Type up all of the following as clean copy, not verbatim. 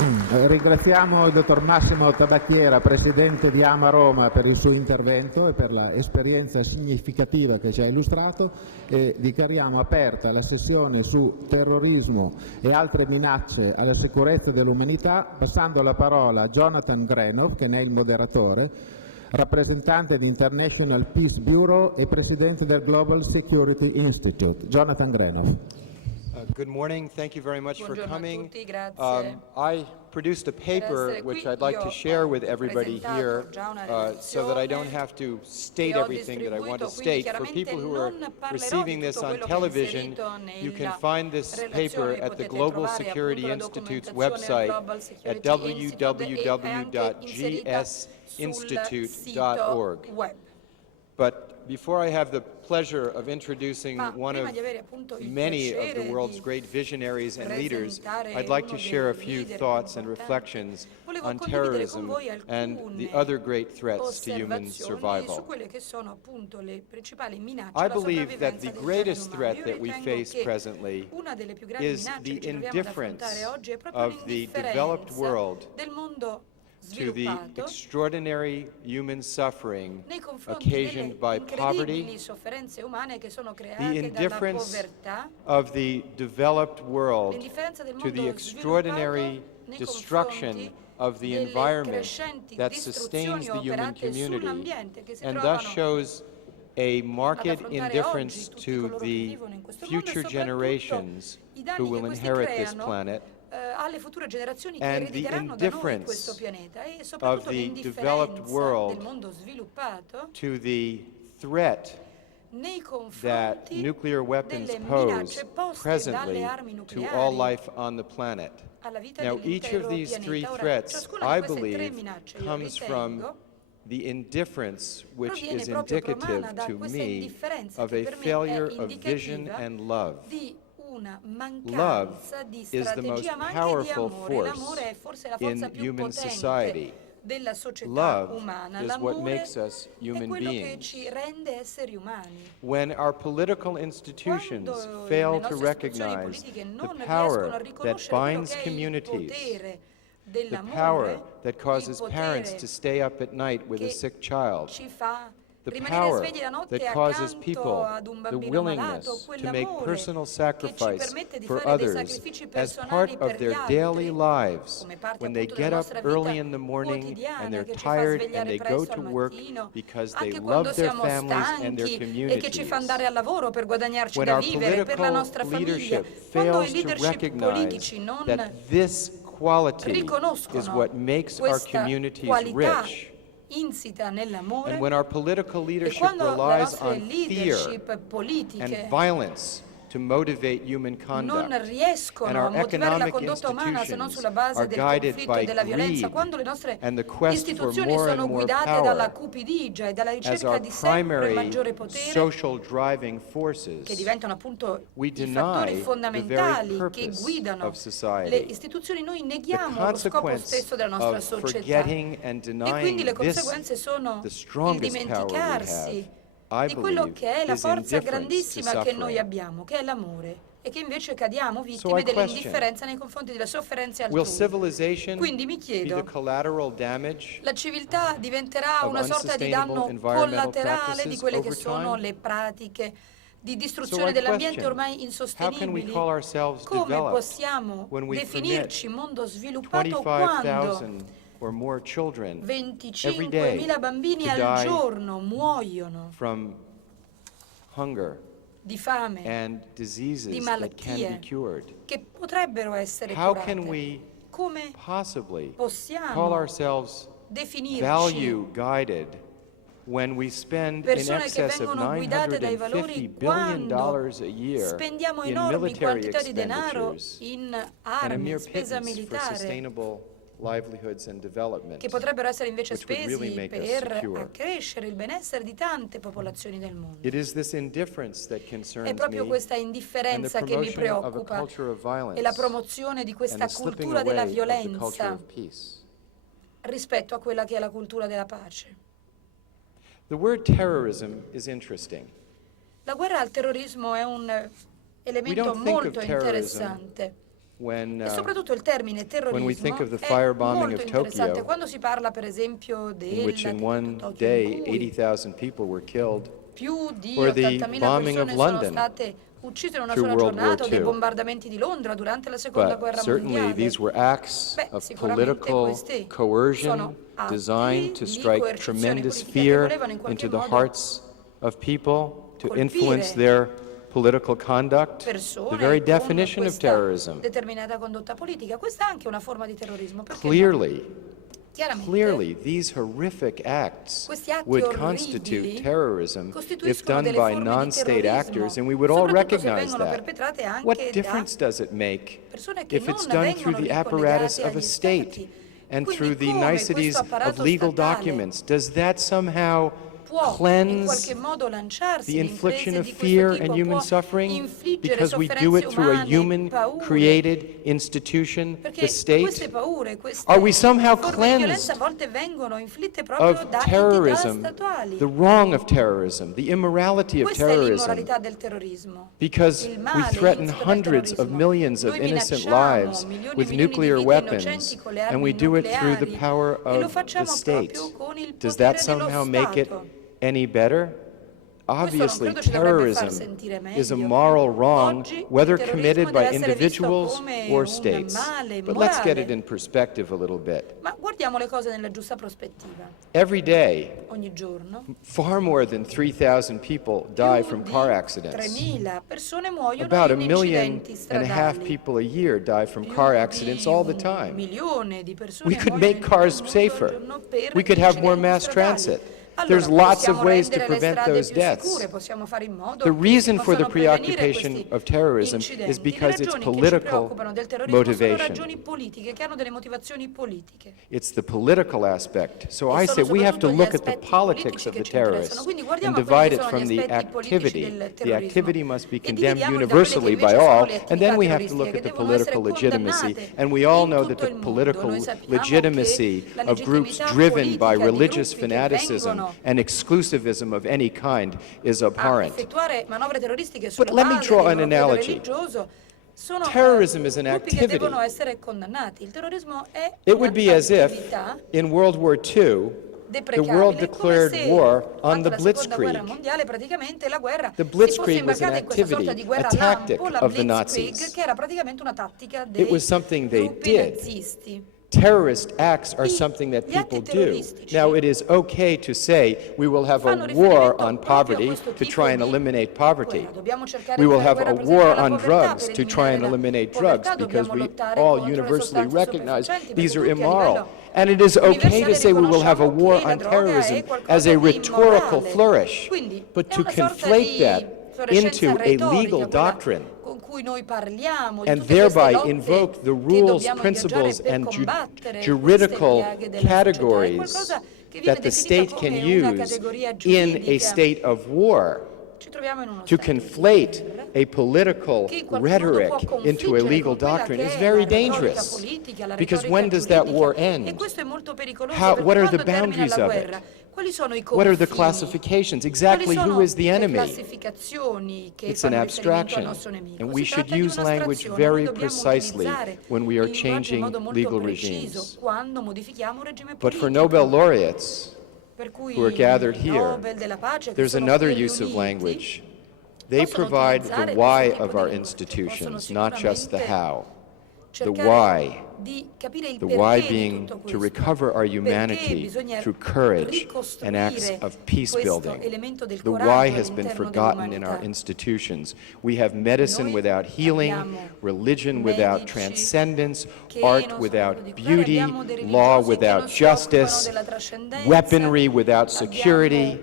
Ringraziamo il dottor Massimo Tabacchiera, presidente di AMA Roma, per il suo intervento e per l'esperienza significativa che ci ha illustrato, e dichiariamo aperta la sessione su terrorismo e altre minacce alla sicurezza dell'umanità, passando la parola a Jonathan Granoff, che ne è il moderatore, rappresentante di International Peace Bureau e presidente del Global Security Institute. Jonathan Granoff. Good morning. Thank you very much for Buongiorno a coming. tutti, grazie. I produced a paper which I'd like to share with everybody here so that I don't have to state everything that I want to state. For people who are receiving this on television, you can find this paper at the Global Security Institute's website at www.gsinstitute.org. But before I have the pleasure of introducing one of many of the world's great visionaries and leaders, I'd like to share a few thoughts and reflections on terrorism and the other great threats to human survival. I believe that the greatest threat that we face presently is the indifference of the developed world to the extraordinary human suffering occasioned by poverty, the indifference of the developed world to the extraordinary destruction of the environment that sustains the human community, and thus shows a marked indifference to the future generations who will inherit this planet, alle future generazioni che and the erediteranno da noi questo pianeta, e soprattutto l'indifferenza del mondo sviluppato to the threat nei that confronti nuclear weapons delle pose minacce poste presently dalle armi to all nucleari life on the planet. alla vita Now, each dell'intero of these three pianeta. Ora, threats, ciascuna I di queste tre believe, minacce, io comes from ritengo, the indifference which proviene is proprio indicative promana da to questa me indifferenza of che a per me failure è of vision indicativa and love. di una Love mancanza di is the most strategia, ma anche di powerful amore. force L'amore è forse la in forza più human potente society. della società Love umana. is what L'amore makes us è human quello che beings. ci rende esseri umani. When our political institutions Quando fail le to nostre istituzioni recognize politiche the non riescono a power that riconoscere quello binds che è il communities, potere the dell'amore, power that il causes parents potere to stay up at night with a che sick child, ci fa the rimanere power svegli la notte that causes accanto people ad un the bambino malato, willingness to make quell'amore personal che ci sacrifice permette di for fare dei others sacrifici as personali part of per gli their altri, daily lives come parte when they appunto get della up nostra early vita in the morning and quotidiana, they're che ci fa tired and svegliare they go presto to al work mattino, because they anche love quando their siamo families and their stanchi e che ci fa andare communities. al lavoro per guadagnarci When da our vivere per la political nostra famiglia. leadership Quando i fails to leadership recognize politici non that this quality is riconoscono what makes our questa communities qualità rich, insita nell'amore, and when our political e leadership quando le relies nostre on fear leadership and politiche violence to motivate human non conduct, and riescono a our motivare la economic condotta umana se non institutions sulla base are del guided conflitto by e della violenza, greed quando le nostre and the quest for istituzioni more and sono more guidate dalla power cupidigia e dalla as ricerca our di sempre primary maggiore potere, social driving che forces, diventano appunto we i fattori deny the very fondamentali che purpose guidano of le society. istituzioni, noi The neghiamo lo scopo consequence stesso della nostra of società, forgetting and e quindi denying le this, conseguenze sono the il strongest power we dimenticarsi have, I di quello believe, che è la is forza indifference to grandissima che noi suffering. abbiamo, che è l'amore, e che invece cadiamo So vittime I question, dell'indifferenza nei confronti delle sofferenze will altrui. civilization Quindi mi be the chiedo, collateral damage la civiltà diventerà of una sorta di danno unsustainable environmental collaterale di practices quelle che over sono time? le pratiche di So distruzione I dell'ambiente question, ormai how can we insostenibili? call ourselves Come developed possiamo when we definirci permit mondo sviluppato quando 25,000 or more children every day 25.000 bambini to al die giorno muoiono from hunger di fame, and diseases di that can be malattie cured? che potrebbero essere How curate? can we Come possibly call possiamo ourselves definirci value guided when we spend in persone che excess of vengono guidate dai $950 valori billion quando a year spendiamo in enormi military quantità di denaro expenditures in and a armi, mere spesa pittance for militare, sustainable livelihoods and development, che potrebbero essere invece which would really spesi make us per secure. accrescere il benessere di tante popolazioni del mondo. It is this indifference that È concerns proprio me, questa and the indifferenza che mi promotion of a preoccupa, culture of e la violence promozione di and questa the slipping cultura della away of the culture violenza of peace. rispetto a quella che è la cultura della pace. The word terrorism is interesting. La guerra al terrorismo è un We elemento don't think of molto terrorism interessante. when, E soprattutto il termine when we think terrorismo of the è firebombing molto of interessante. Tokyo, Quando si parla per esempio in which in dell'attentato one a Tokyo, day in cui 80,000 people were killed, più di or the 80.000 bombing of persone sono London state uccise in una through sola World War giornata, o dei II. bombardamenti di Londra durante la Seconda But Guerra certainly Mondiale. these were acts Beh, of sicuramente political questi coercion sono atti designed to di strike coercizione tremendous politica che fear volevano in qualche into the modo hearts of people to influence colpire their political conduct, the persone very con definition of questa terrorism. determinata condotta politica. Questa è anche una forma di terrorismo, perché no? Clearly, Chiaramente these horrific acts questi atti would orribili constitute terrorism if costituiscono done delle by forme di non-state terrorismo, actors, and we would all soprattutto se recognize vengono that. perpetrate anche What da difference does it make persone che if non it's done through vengono the apparatus ricollegate of a agli state stati? and Quindi through the come niceties questo of apparato legal statale documents? Does that somehow può in cleanse qualche modo lanciarsi the in infliction imprese of di questo fear tipo, and human può suffering infliggere because we do sofferenze it through a umane, human paure, created institution, the perché state? queste paure, queste Are we somehow forme di violenza a cleansed volte vengono inflitte proprio of da entità terrorism, statuali. the wrong of terrorism, the immorality of Questa è terrorism? l'immoralità del terrorismo. Because Il we male threaten insito del hundreds of terrorismo. millions of Noi innocent minacciamo lives milioni e with milioni di nuclear vite weapons, innocenti con le and armi we do it through the nucleari, power e lo of the facciamo state. proprio con il Does potere that dello somehow make it Stato. any better? Questo non Obviously, credo ci dovrebbe far terrorism sentire is a meglio. moral wrong, Oggi whether il terrorismo committed by deve essere visto individuals come or un states. male But let's get it morale. in perspective a little bit. Ma guardiamo le cose nella giusta prospettiva. Every day, Ogni giorno far more than 3,000 people die from più car di accidents. 3.000 persone muoiono About 1,5 in incidenti million stradali. people a year die from Più car di accidents all the 1 time. milione di persone We could muoiono make in cars tutto il mondo safer. al giorno per We could have more incidenti mass stradali. transit. Allora, There's lots of possiamo ways to rendere le prevent strade those più deaths. sicure, possiamo fare in modo The che reason si for the possano prevenire preoccupation questi of terrorism incidenti. is Le because it's ragioni che ci political preoccupano del terrorismo sono motivation. ragioni politiche, che hanno delle motivazioni politiche. It's the political aspect. So E I sono say we have to soprattutto gli look at the aspetti politics politici of che the ci interessano. terrorists Quindi and guardiamo quelli divide che it sono from gli the aspetti politici activity. del The terrorismo activity must be e condemned dividiamoli da quelle che universally by invece sono all, le and attività then we have to look terroristiche at che the devono essere political legitimacy. condannate And we all in know tutto that the il mondo. political Noi sappiamo legitimacy che la of groups legittimità driven by politica di religious gruppi che fanaticism vengono and exclusivism of any kind is a abhorrent. effettuare manovre terroristiche sulla But let me base draw del an loro credo analogy. religioso sono Terrorism is an gruppi che activity. devono essere condannati. Il terrorismo è It would be as if un'attività in World War II the world deprecabile, come declared se war on durante the la seconda guerra Blitzkrieg. mondiale praticamente la guerra The si fosse Blitzkrieg was an imbarcata in questa sorta di activity, guerra a tactic lampo, la of the Blitzkrieg, Nazis. che era praticamente una tattica It dei was something they gruppi did. nazisti. Terrorist acts are Gli something that people atti do. terroristici Now, it is okay to say we will have a fanno war riferimento on proprio a poverty questo to tipo try and di eliminate poverty. guerra. Dobbiamo cercare We di will fare have a guerra, per esempio, war alla on povertà drugs per to try and eliminare la eliminate drugs povertà, because dobbiamo we lottare all contro le universally sostanze recognize stupefacenti, these are perché tutti a immoral. livello And it is okay to universale say we will have a riconosciamo war che la on droga terrorism è qualcosa as a di rhetorical immorale. flourish. Quindi But è to una sorta conflate di that fluorescenza into a retorica, legal quella doctrine con cui noi parliamo di and tutte queste thereby lotte invoke the che rules, dobbiamo principles, ingaggiare per and combattere queste juridical piaghe della società. È categories qualcosa che viene that the definita state can come una use categoria in a giuridica. state of war Ci troviamo in uno to stato conflate di guerra, a political che in qualche modo rhetoric può into a confliggere legal con quella doctrine che is è very la retorica dangerous. politica, la Because retorica when does that giuridica. war E end? questo è molto pericoloso How- perché what are quando the termina boundaries la of it? guerra, quali sono i What are the confini? classifications? Exactly Quali who sono is the le enemy? classificazioni che It's an fanno riferimento al abstraction, nostro nemico? and Si we should tratta di use language un'astrazione. very Noi dobbiamo precisely utilizzare when we are il linguaggio in changing modo molto legal preciso regimes. quando modifichiamo un regime But for politico. Nobel laureates Per cui who are gathered i here, Nobel della pace che there's sono another qui use of riuniti, language. They possono provide utilizzare the questo why tipo of di our linguaggio, institutions, possono not just the sicuramente how. The cercare why. di capire il The perché why di being tutto to questo. recover our Perché humanity bisogna through courage and acts ricostruire of peace questo building. elemento del The coraggio why has been all'interno forgotten in our dell'umanità. institutions. We have medicine Noi without healing, abbiamo religion without medici transcendence, che art non without sono di curare, beauty, abbiamo dei law religiosi che without non si occupano justice, della trascendenza, weaponry without abbiamo security,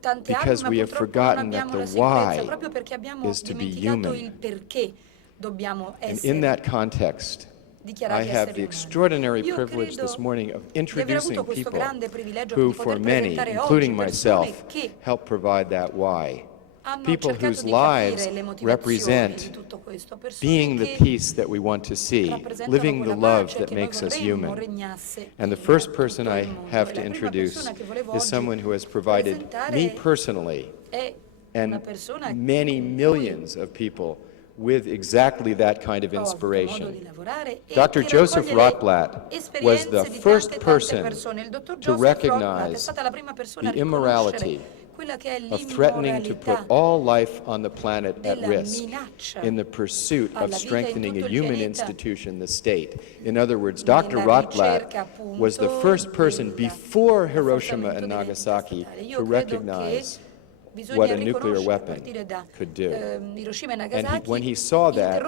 tante because armi, we ma have purtroppo non forgotten that abbiamo the la sicurezza, why proprio perché abbiamo is to be dimenticato human. il perché dobbiamo And essere in that context, I dichiarati have esseri the umani. extraordinary Io privilege credo this morning of di aver introducing avuto questo people grande privilegio who, di for poter many, presentare oggi including persone myself, che help provide that why. hanno People cercato whose di capire lives le motivazioni represent di tutto questo, persone being the che peace that we want to see, rappresentano living the quella love pace that che noi makes us vorremmo human. regnasse And the in first tutto person I il mondo. have E to la prima introduce persona che volevo is oggi someone who has provided presentare me personally è una and persona many con cui millions of people with exactly that kind of inspiration. Dr. Josef Rotblat was the first person to recognize the immorality of threatening to put all life on the planet at risk in the pursuit of strengthening a human institution, the state. In other words, Dr. Rotblat was the first person before Hiroshima and Nagasaki to recognize what a nuclear weapon could do. And when he saw that,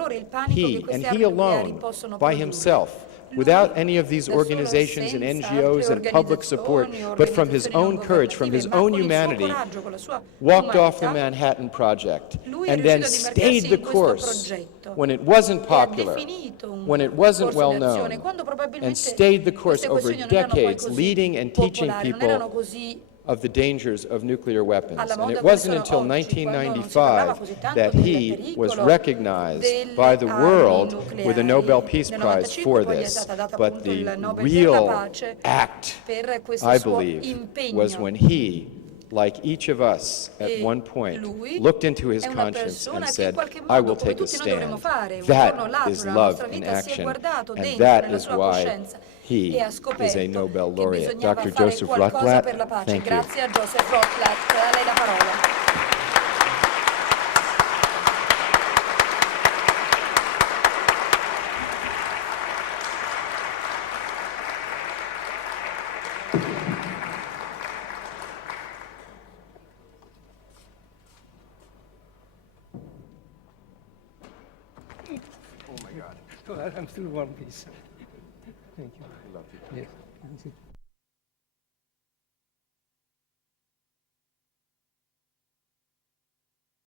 he alone, by himself, without any of these organizations and NGOs and public support, but from his own courage, from his own humanity, walked off the Manhattan Project and then stayed the course when it wasn't popular, when it wasn't well known, and stayed the course over decades, leading and teaching people of the dangers of nuclear weapons. And it wasn't until 1995 that he was recognized by the world with a Nobel Peace Prize for this. But the real act, I believe, was when he, like each of us at one point, looked into his conscience and said, I will take a stand. That is love in action, and that is why he is a Nobel laureate. Dr. Josef Rotblat, thank you. Grazie a Josef Rotblat. A lei la parola. Oh my God. Oh, I'm still warm, please. Thank you. I love you. Yes.